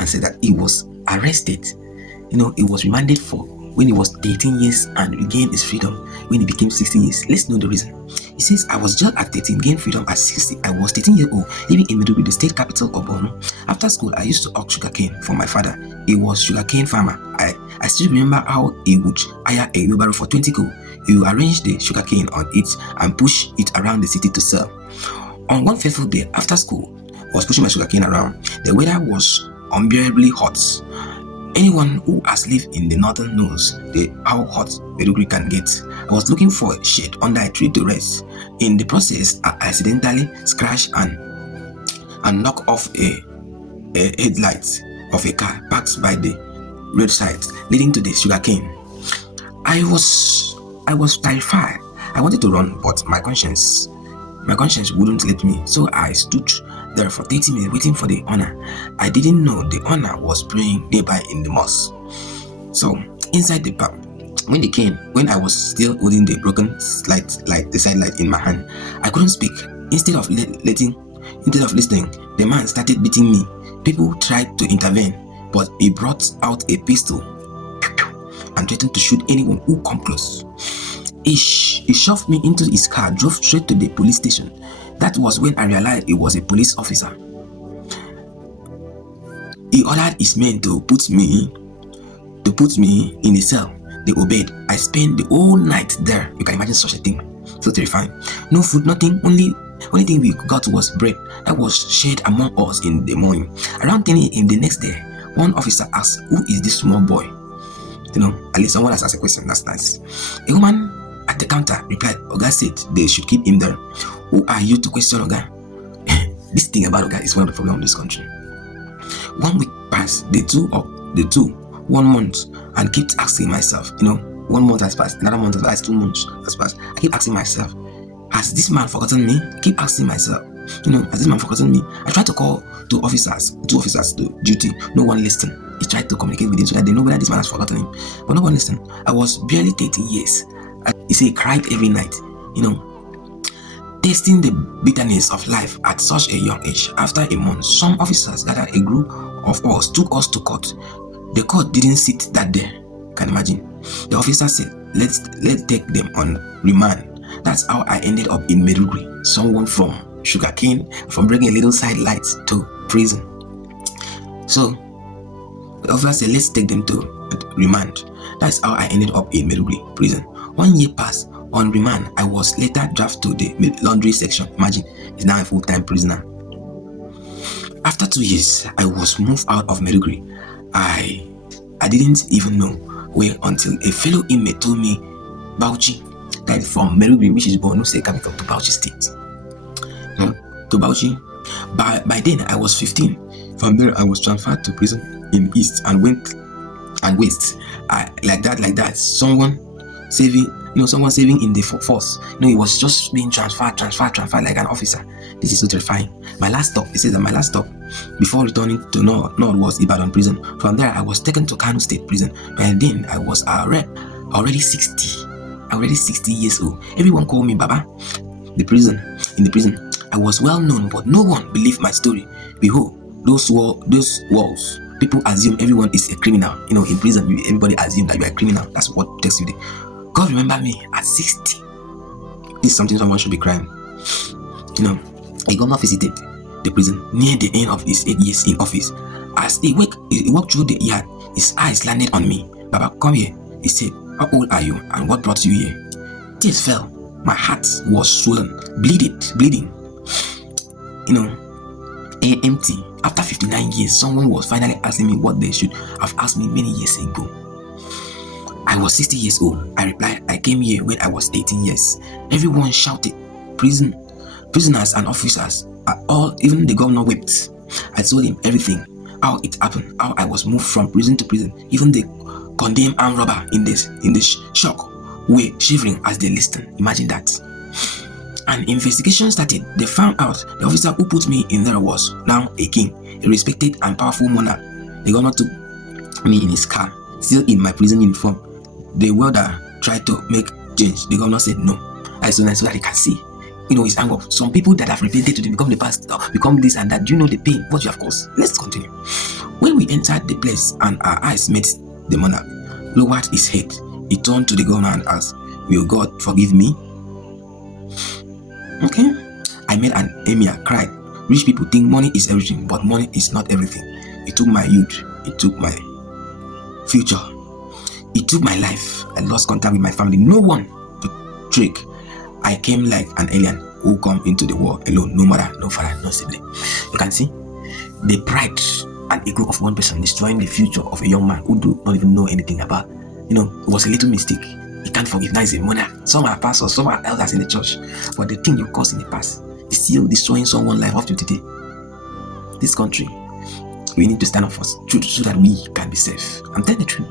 man said that he was arrested. He was remanded for when he was 13 years and regained his freedom when he became 60 years. Let's know the reason. He says, I was jailed at 13, gained freedom at 60. I was 13 years old, living in Maiduguri, the state capital of Borno. After school, I used to hawk sugarcane for my father. He was sugarcane farmer. I still remember how he would hire a wheelbarrow for 20 ko. He would arrange the sugarcane on it and push it around the city to sell. On one fateful day, after school, I was pushing my sugarcane around. The weather was unbearably hot. Anyone who has lived in the northern knows how hot Maiduguri can get. I was looking for a shade under a tree to rest. In the process, I accidentally scratched and knocked off a headlight of a car parked by the roadside, leading to the sugarcane. I was terrified. I wanted to run, but my conscience wouldn't let me. So I stood there for 30 minutes waiting for the owner. I didn't know the owner was praying nearby in the mosque. So inside the pub, when I was still holding the broken the side light in my hand, I couldn't speak. Instead of listening, the man started beating me. People tried to intervene, but he brought out a pistol and threatened to shoot anyone who come close. He shoved me into his car, drove straight to the police station. That was when I realized he was a police officer. He ordered his men to put me in a cell. They obeyed. I spent the whole night there. You can imagine such a thing. So terrifying. No food, nothing. Only thing we got was bread that was shared among us in the morning. Around 10 a.m. the next day, one officer asked, "Who is this small boy?" At least someone has asked a question. That's nice. A woman at the counter replied, "Oga said they should keep him there." Who are you to question Oga? This thing about Oga is one of the problems in this country. 1 week passed, the two 1 month, and kept asking myself, 1 month has passed, another month has passed, 2 months has passed. I keep asking myself, has this man forgotten me? I keep asking myself, has this man forgotten me? I tried to call two officers to duty. No one listened. He tried to communicate with him so that they know whether this man has forgotten him, but no one listened. I was barely 13 years. He said he cried every night, tasting the bitterness of life at such a young age. After a month, some officers gathered a group of us, took us to court. The court didn't sit that day. Can you imagine? The officer said, let's take them on remand. That's how I ended up in Maiduguri. Someone from sugarcane, from bringing a little side light to prison. So the officer said, let's take them to remand. That's how I ended up in Maiduguri prison. 1 year passed. On remand, I was later drafted to the laundry section. Imagine, he's now a full-time prisoner. After 2 years, I was moved out of Maiduguri. I didn't even know where until a fellow inmate told me Bauchi, that from Maiduguri, which is Borno State capital, to Bauchi State. To Bauchi. By then, I was 15. From there, I was transferred to prison in East and West. Like that. Someone saving in the force. He was just being transferred like an officer. This is so terrifying. My last stop, it says that my last stop before returning to North was Ibadan prison. From there, I was taken to Kano State prison. By then, I was already 60 years old. Everyone called me Baba. In the prison, I was well known, but no one believed my story. Behold, those walls. People assume everyone is a criminal. In prison, everybody assume that you are a criminal. That's what takes you there. God remember me at 60. This is something someone should be crying. A governor visited the prison near the end of his 8 years in office. As he walked through the yard, his eyes landed on me. "Baba, come here." He said, "How old are you and what brought you here?" Tears fell. My heart was swollen, bleeding. Empty. After 59 years, someone was finally asking me what they should have asked me many years ago. I was 60 years old. I replied, I came here when I was 18 years. Everyone shouted. Prisoners and officers, all, even the governor wept. I told him everything, how it happened, how I was moved from prison to prison. Even the condemned armed robber in the shock were shivering as they listened. Imagine that. An investigation started. They found out the officer who put me in there was now a king, a respected and powerful monarch. The governor took me in his car, still in my prison uniform. The welder tried to make change. The governor said no. I said so that he can see. His anger. Some people that have repented to them become the pastor, become this and that. Do you know the pain what you have caused? Let's continue. When we entered the place and our eyes met the monarch, lowered his head, he turned to the governor and asked, "Will God forgive me?" Okay. I made an emir cry. Rich people think money is everything, but money is not everything. It took my youth. It took my future. It took my life. I lost contact with my family. No one to trick. I came like an alien who come into the world alone. No mother, no father, no sibling. You can see the pride and ego of one person destroying the future of a young man who do not even know anything about. It was a little mistake. He can't forgive. Now he's a monarch. Some are pastors, some are elders in the church. But the thing you caused in the past is still destroying someone's life up to today. This country, we need to stand up for truth so that we can be safe. I'm telling the truth.